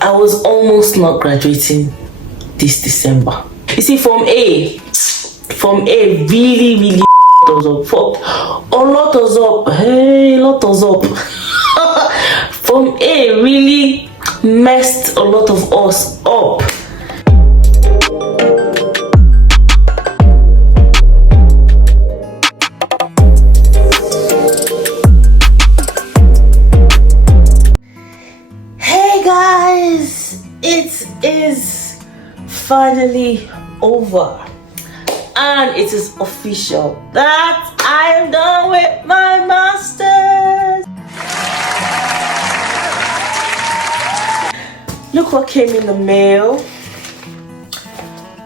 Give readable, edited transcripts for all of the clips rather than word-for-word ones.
I was almost not graduating this December. You see, from A really us up. A lot us up. Hey, lot us up. From A really messed a lot of us up. Hey guys, it is finally over. And it is official that I am done with my masters. Look what came in the mail.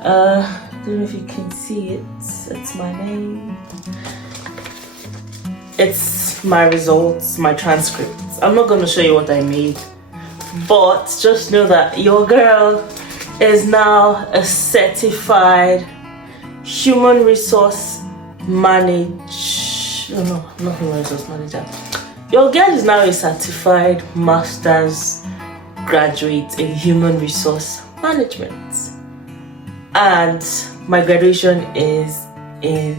I don't know if you can see it. It's my name. It's my results, my transcripts. I'm not gonna show you what I made, but just know that your girl is now a certified human resource manager. No, not human resource manager. Your girl is now a certified master's graduate in human resource management, and my graduation is in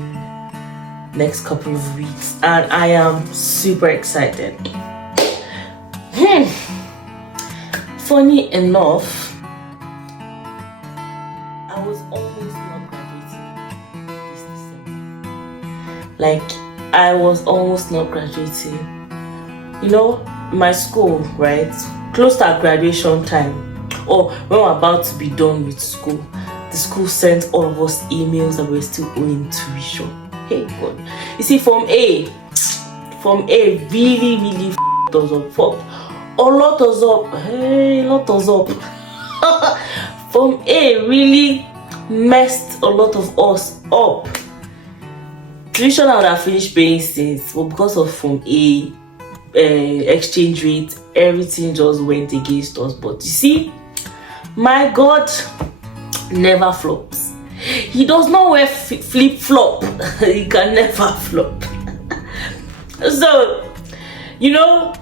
next couple of weeks, and I am super excited. Funny enough, I was almost not graduating this December. Like, I was almost not graduating. You know, my school, right? Close to our graduation time, or when we're about to be done with school, the school sent all of us emails that we're still owing tuition. Hey God. You see, from A really us up. A lot us up. Hey, lot us up. From A really messed a lot of us up. Tuition I would have finished paying since, but because of from A exchange rate, everything just went against us. But you see, my God never flops. He does not wear flip-flop. He can never flop. So, you know,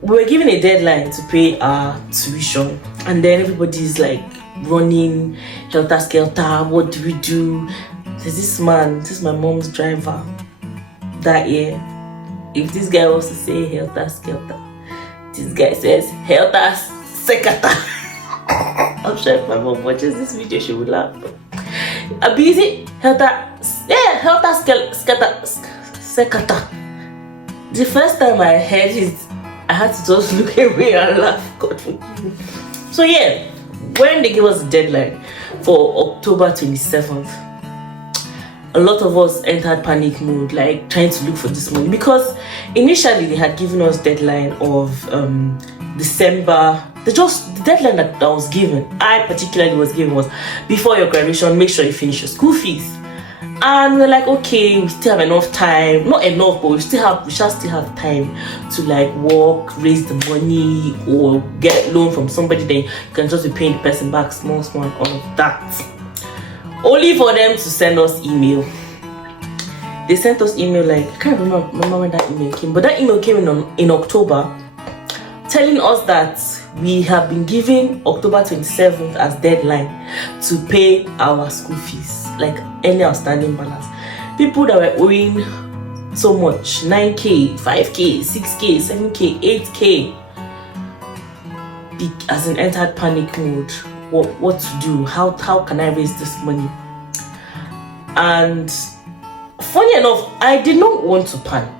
we were given a deadline to pay our tuition, and then everybody's like running helter-skelter. What do we do? There's this man, this is my mom's driver that year. If this guy wants to say helter-skelter, this guy says helter-skelter. I'm sure if my mom watches this video, she would laugh. A busy helter-skelter. The first time I heard it, I had to just look away and laugh. God forgive me. So yeah, when they gave us the deadline for October 27th, a lot of us entered panic mode, like trying to look for this money, because initially they had given us deadline of December. The deadline that I was given, I particularly was given, was before your graduation, make sure you finish your school fees. And we're like, okay, we still have enough time. Not enough, but we shall still have time to like work, raise the money, or get loan from somebody. Then you can just be paying the person back small, all of that. Only for them to send us email. They sent us email, like, I can't remember when that email came, but that email came in October, telling us that we have been given October 27th as deadline to pay our school fees, like any outstanding balance. People that were owing so much, 9K, 5K, 6K, 7K, 8K, as in entered panic mode. What to do? How can I raise this money? And funny enough, I did not want to panic,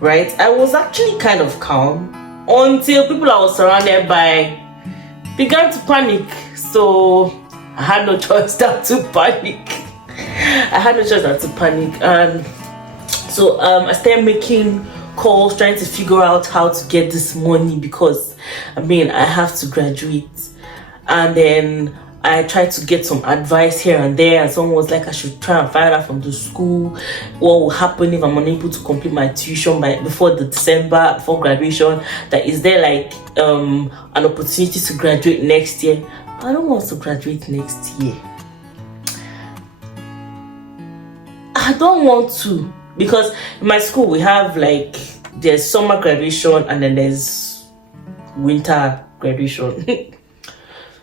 right? I was actually kind of calm until people I was surrounded by began to panic. So I had no choice than to panic. And so I started making calls, trying to figure out how to get this money, because I mean, I have to graduate. And then I tried to get some advice here and there, and someone was like, I should try and find out from the school what will happen if I'm unable to complete my tuition before graduation. That is there like an opportunity to graduate next year? I don't want to graduate next year. I don't want to, because in my school we have like, there's summer graduation and then there's winter graduation.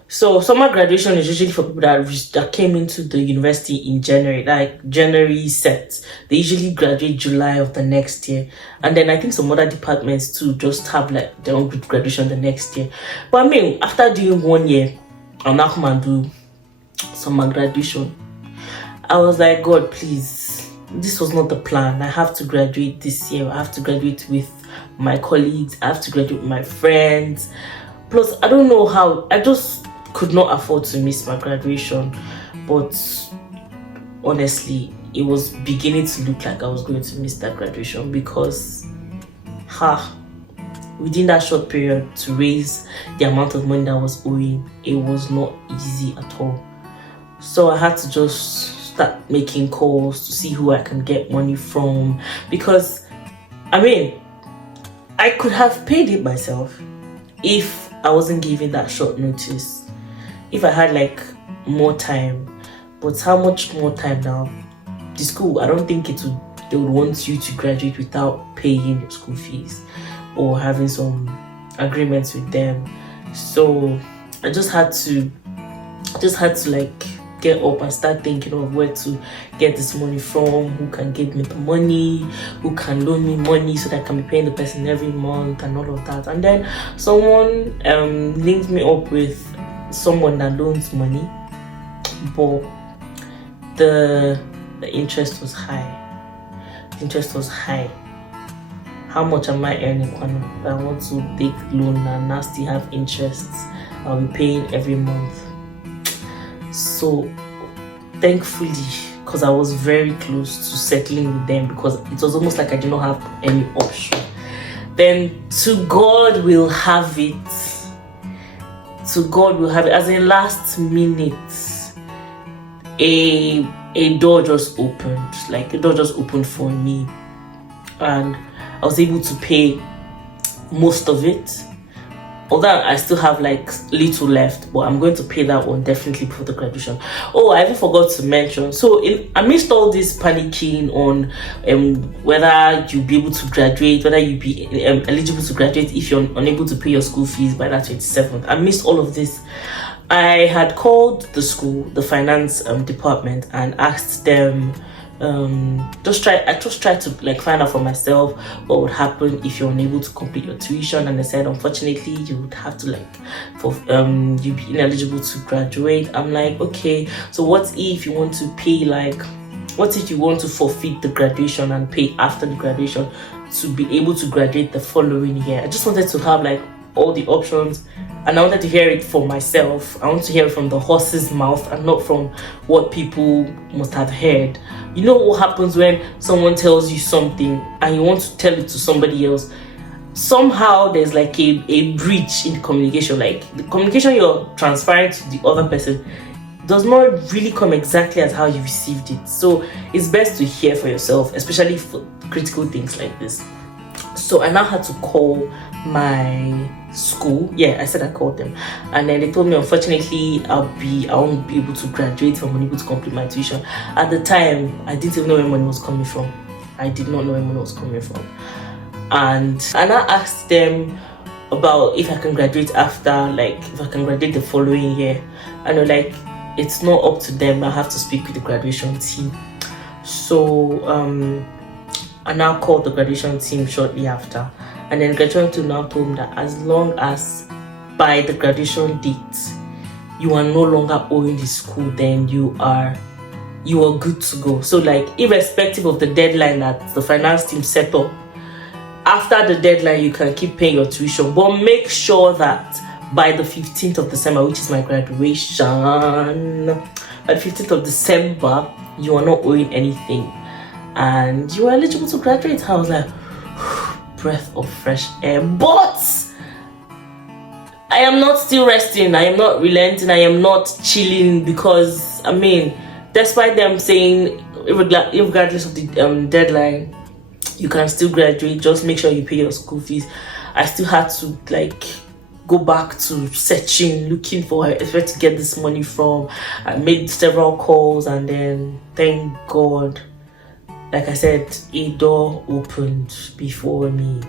So summer graduation is usually for people that came into the university in January, like January set. They usually graduate July of the next year, and then I think some other departments too just have like their own graduation the next year. But I mean, after doing 1 year, I'll now come and do summer graduation. I was like, God, please, this was not the plan. I have to graduate this year. I have to graduate with my colleagues. I have to graduate with my friends. Plus, I don't know how. I just could not afford to miss my graduation, but honestly it was beginning to look like I was going to miss that graduation, because within that short period to raise the amount of money that was owing, it was not easy at all. So I had to just start making calls to see who I can get money from, because I mean, I could have paid it myself if I wasn't given that short notice, if I had like more time. But how much more time now? The school, I don't think they would want you to graduate without paying your school fees or having some agreements with them. So I just had to like get up and start thinking of where to get this money from, who can give me the money, who can loan me money so that I can be paying the person every month and all of that. And then someone linked me up with someone that loans money, but the interest was high. The interest was high. How much am I earning? I want to take loan and now still have interests I'll be paying every month. So thankfully, because I was very close to settling with them, because it was almost like I did not have any option, then to God will have it. To God will have it. As a last minute, a door just opened. Like a door just opened for me, and I was able to pay most of it. Although I still have like little left, but I'm going to pay that one definitely before the graduation. Oh, I even forgot to mention. So amidst all this panicking on whether you'll be able to graduate, whether you'll be eligible to graduate if you're unable to pay your school fees by that 27th, amidst all of this, I had called the school, the finance department, and asked them, I just tried to like find out for myself what would happen if you're unable to complete your tuition, and they said unfortunately you would have to you'd be ineligible to graduate. I'm like, okay, so what if you want to pay, like what if you want to forfeit the graduation and pay after the graduation to be able to graduate the following year? I just wanted to have like all the options, and I wanted to hear it for myself. I want to hear it from the horse's mouth and not from what people must have heard. You know what happens when someone tells you something and you want to tell it to somebody else? Somehow there's like a breach in the communication. Like the communication you're transferring to the other person does not really come exactly as how you received it. So it's best to hear for yourself, especially for critical things like this. So I now had to call my school. I said I called them, and then they told me unfortunately I won't be able to graduate if I'm unable to complete my tuition. At the time, I didn't even know where money was coming from. I did not know where money was coming from. And I asked them about if I can graduate after, like if I can graduate the following year. And they're like, it's not up to them. I have to speak with the graduation team. So I now called the graduation team shortly after, and then the graduation team now told me that as long as by the graduation date you are no longer owing the school, then you are good to go. So like irrespective of the deadline that the finance team set up, after the deadline you can keep paying your tuition, but make sure that by the 15th of December, which is my graduation, by the 15th of December you are not owing anything and you are eligible to graduate. I was like, breath of fresh air. But I am not still resting. I am not relenting. I am not chilling, because I mean, despite them saying regardless of the deadline you can still graduate, just make sure you pay your school fees, I still had to like go back to searching, looking for where to get this money from. I made several calls, and then thank God, like I said, a door opened before me,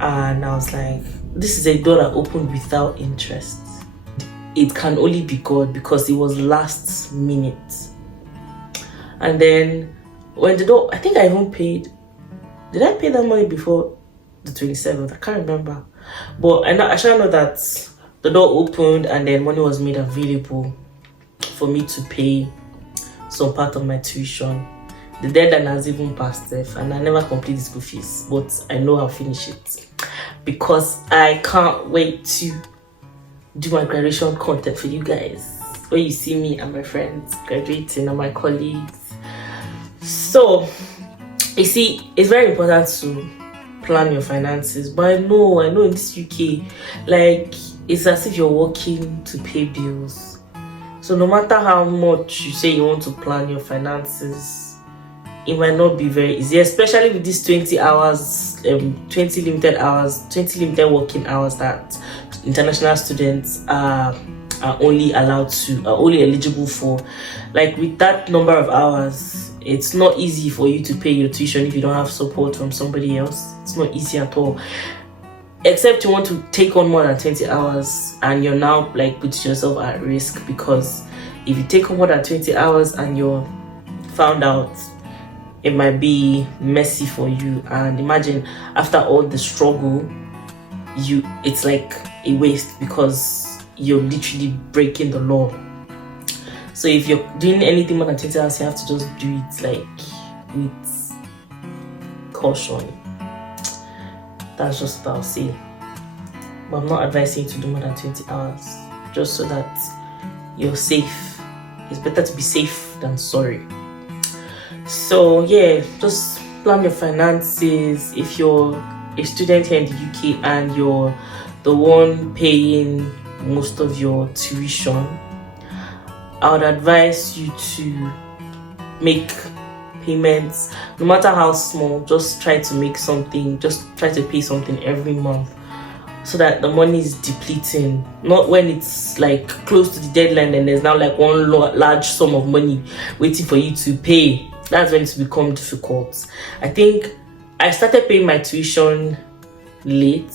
and I was like, this is a door that opened without interest. It can only be God, because it was last minute. And then when the door, I think I even paid. Did I pay that money before the 27th? I can't remember. But I shall know that the door opened and then money was made available for me to pay some part of my tuition. The deadline has even passed, and I never completed school fees, but I know I'll finish it because I can't wait to do my graduation content for you guys, where you see me and my friends graduating and my colleagues. So you see, it's very important to plan your finances, but I know in this UK, like, it's as if you're working to pay bills. So no matter how much you say you want to plan your finances, it might not be very easy, especially with these 20 hours, 20 limited working hours that international students are only eligible for. Like, with that number of hours, it's not easy for you to pay your tuition if you don't have support from somebody else. It's not easy at all, except you want to take on more than 20 hours and you're now like putting yourself at risk, because if you take on more than 20 hours and you're found out, it might be messy for you. And imagine, after all the struggle, it's like a waste, because you're literally breaking the law. So if you're doing anything more than 20 hours, you have to just do it like with caution. That's just what I'll say. But I'm not advising you to do more than 20 hours, just so that you're safe. It's better to be safe than sorry. So yeah, just plan your finances. If you're a student here in the UK and you're the one paying most of your tuition, I would advise you to make payments, no matter how small. Just try to make something, just try to pay something every month, so that the money is depleting. Not when it's like close to the deadline and there's now like one large sum of money waiting for you to pay. That's when it's become difficult. I think I started paying my tuition late,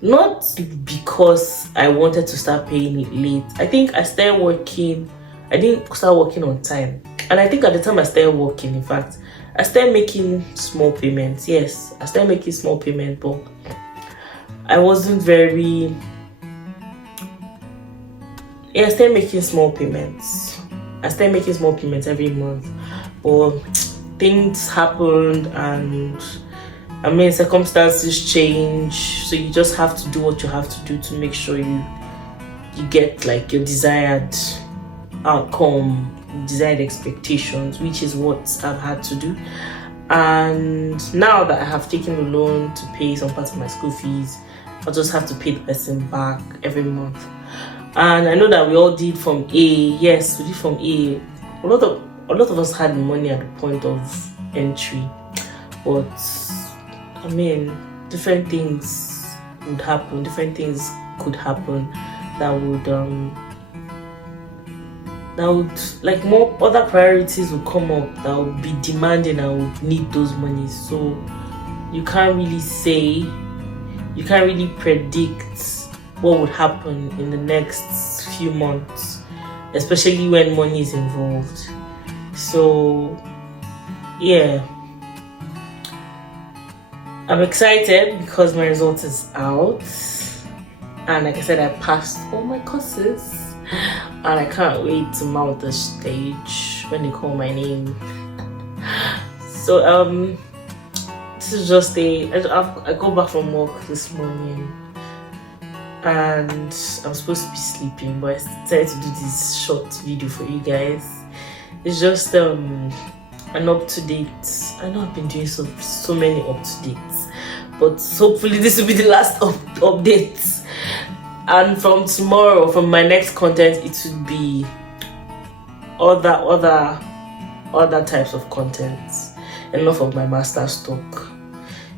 not because I wanted to start paying it late. I think I didn't start working on time. And I think at the time I started working, in fact, I started making small payments. Yes, I started making small payments, but I wasn't very... Yeah, I started making small payments. I started making small payments every month. But things happened, and circumstances change. So you just have to do what you have to do to make sure you get like your desired outcome, desired expectations, which is what I've had to do. And now that I have taken a loan to pay some part of my school fees, I'll just have to pay the person back every month. And I know that we all did from A. Yes, we did from A. A lot of us had money at the point of entry, but different things would happen. Different things could happen that would like more other priorities will come up that would be demanding and would need those monies. So you can't really predict what would happen in the next few months, especially when money is involved. So yeah, I'm excited because my result is out, and like I said, I passed all my courses, and I can't wait to mount the stage when they call my name. So this is just I go back from work this morning and I'm supposed to be sleeping, but I decided to do this short video for you guys. It's just an up-to-date. I know I've been doing so many up-to-dates, but hopefully this will be the last update. And from tomorrow, from my next content, it will be other types of content. Enough of my master's talk.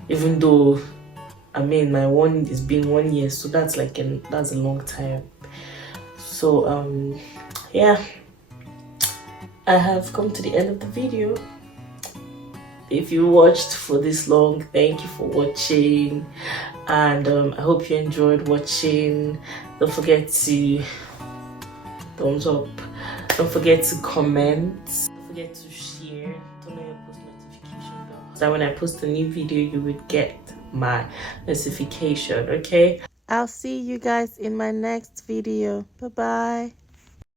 Even though my one is being 1 year, so that's a long time. So yeah, I have come to the end of the video. If you watched for this long, thank you for watching. and I hope you enjoyed watching. Don't forget to thumbs up, don't forget to comment, don't forget to share, turn on your post notification bell so that when I post a new video you would get my notification. Okay, I'll see you guys in my next video. Bye bye.